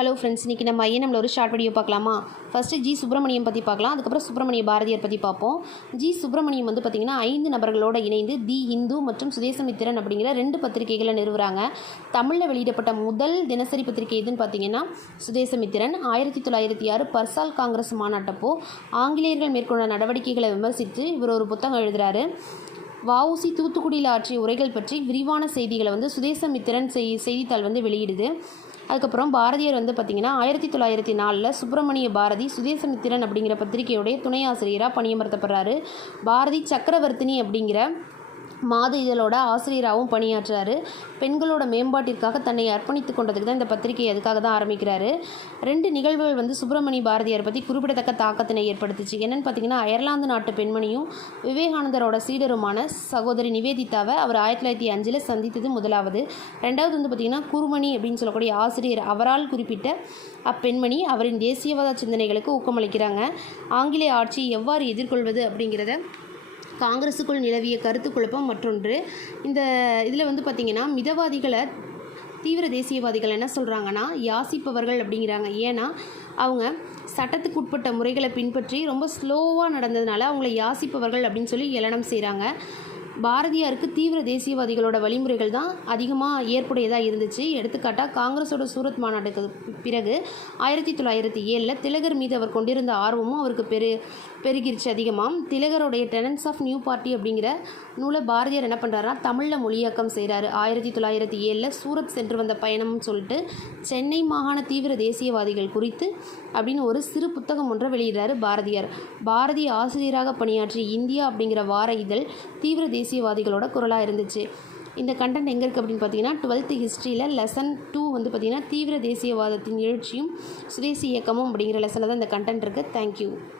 Hello friends, இன்றைக்கி நம்ம நம்மள ஒரு ஷார்ட் வீடியோ பார்க்கலாமா? ஃபஸ்ட்டு ஜி சுப்பிரமணியம் பற்றி பார்க்கலாம். அதுக்கப்புறம் சுப்பிரமணிய பாரதியார் பற்றி பார்ப்போம். ஜி சுப்பிரமணியம் வந்து பார்த்திங்கன்னா 5 நபர்களோடு இணைந்து தி இந்து மற்றும் சுதேசமித்திரன் அப்படிங்கிற 2 பத்திரிகைகளை நிறுவுகிறாங்க. தமிழில் வெளியிடப்பட்ட முதல் தினசரி பத்திரிகை எதுன்னு பார்த்தீங்கன்னா சுதேசமித்திரன். 1906 பர்சால் காங்கிரஸ் மாநாட்டப்போ ஆங்கிலேயர்கள் மேற்கொண்ட நடவடிக்கைகளை விமர்சித்து இவர் ஒரு புத்தகம் எழுதுகிறாரு. வஉசி தூத்துக்குடியில் ஆற்றிய உரைகள் பற்றி விரிவான செய்திகளை வந்து சுதேசமித்திரன் செய்தித்தாள் வந்து வெளியிடுது. அதுக்கப்புறம் பாரதியார் வந்து பார்த்திங்கன்னா 1904 சுப்பிரமணிய பாரதி சுதேசமித்திரன் அப்படிங்கிற பத்திரிகையுடைய துணை ஆசிரியராக பணியமர்த்தப்படுறாரு. பாரதி சக்கரவர்த்தினி அப்படிங்கிற மாத இதழோட ஆசிரியராகவும் பணியாற்றுறாரு. பெண்களோட மேம்பாட்டிற்காக தன்னை அர்ப்பணித்து கொண்டதுக்கு தான் இந்த பத்திரிகை அதுக்காக தான் ஆரம்பிக்கிறாரு. 2 நிகழ்வுகள் வந்து சுப்பிரமணிய பாரதியார் பற்றி குறிப்பிடத்தக்க தாக்கத்தினை ஏற்படுத்துச்சு. என்னென்னு பார்த்தீங்கன்னா, அயர்லாந்து நாட்டு பெண்மணியும் விவேகானந்தரோட சீடருமான சகோதரி நிவேதிதாவை அவர் 1905 சந்தித்தது முதலாவது. ரெண்டாவது வந்து பார்த்திங்கன்னா குருமணி அப்படின்னு சொல்லக்கூடிய ஆசிரியர், அவரால் குறிப்பிட்ட அப்பெண்மணி அவரின் தேசியவாத சிந்தனைகளுக்கு ஊக்கமளிக்கிறாங்க. ஆங்கிலேய ஆட்சியை எவ்வாறு எதிர்கொள்வது அப்படிங்கிறத காங்கிரஸுக்குள் நிலவிய கருத்து குழப்பம் மற்றொன்று. இந்த இதில் வந்து பார்த்திங்கன்னா மிதவாதிகளை தீவிர தேசியவாதிகள் என்ன சொல்கிறாங்கன்னா யாசிப்பவர்கள் அப்படிங்கிறாங்க. ஏன்னா அவங்க சட்டத்துக்கு உட்பட்ட முறைகளை பின்பற்றி ரொம்ப ஸ்லோவாக நடந்ததுனால அவங்கள யாசிப்பவர்கள் அப்படின்னு சொல்லி ஏளனம் செய்கிறாங்க. பாரதியாருக்கு தீவிர தேசியவாதிகளோட வழிமுறைகள் தான் அதிகமாக ஏற்புடையதாக இருந்துச்சு. எடுத்துக்காட்டாக காங்கிரஸோட சூரத் மாநாட்டுக்கு பிறகு 1907 திலகர் மீது அவர் கொண்டிருந்த ஆர்வமும் அவருக்கு பெருகிருச்சு அதிகமாக. திலகருடைய டெனன்ஸ் ஆஃப் நியூ பார்ட்டி அப்படிங்கிற நூலை பாரதியார் என்ன பண்ணுறாருன்னா தமிழில் மொழியாக்கம் செய்கிறாரு. 1907 சூரத் சென்று வந்த பயணம்னு சொல்லிட்டு சென்னை மாகாண தீவிர தேசியவாதிகள் குறித்து அப்படின்னு ஒரு சிறு புத்தகம் ஒன்றை வெளியிடுறாரு பாரதியார். பாரதி ஆசிரியராக பணியாற்றிய இந்தியா அப்படிங்கிற வார இதழ் தீவிர தேசியவாதிகளோட குரலாக இருந்துச்சு. இந்த கண்டென்ட் எங்கே இருக்குது அப்படின்னு பார்த்தீங்கன்னா 12th ஹிஸ்ட்ரியில் லெசன் 2 வந்து பார்த்திங்கன்னா தீவிர தேசியவாதத்தின் எழுச்சியும் சுதேசி இயக்கமும் அப்படிங்கிற லெசனில் தான் இந்த கண்டென்ட் இருக்குது. தேங்க்யூ.